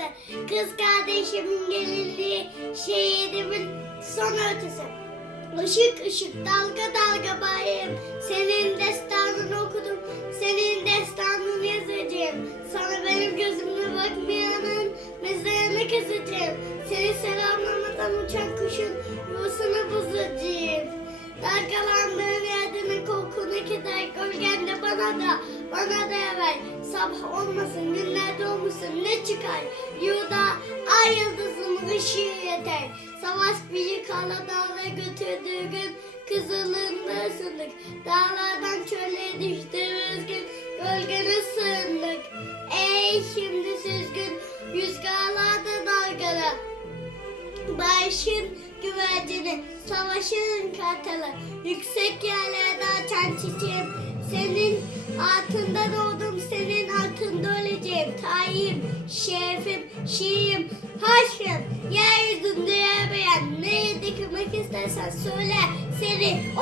şarkısı. Kız kardeşimin gelinliği, şehidimin son ötesi. Işık ışık dalga dalga bayım. Senin destanını okudum. Senin destanını yazacağım. Sana benim gözümle bakmayanın mezarını kazacağım. Seni selamlamadan uçan kuşun yuvasını bozacağım. Dalgalandığın yerdinin kokunu keder gölgen de bana da bana da ver. Sabah olmasın günler doğmuşsun ne çıkar? Yuda ay yıldızının ışığı yeter. Savaş bizi kala dağlara götürdüğü gün kızılığında ısındık. Dağlardan çöle düştüğümüz gün gölgene sığındık. Ey şimdi süzgün rüzgarlarda dalgalı. Barışın güvercini, savaşın kartalı, yüksek yerlerde açan çiçeğim. Senin altında doğdum, senin şerefim, şiirim, haşrım. Yeryüzünde yer beğen, neye dikmek istersen söyle, seni dikeyim.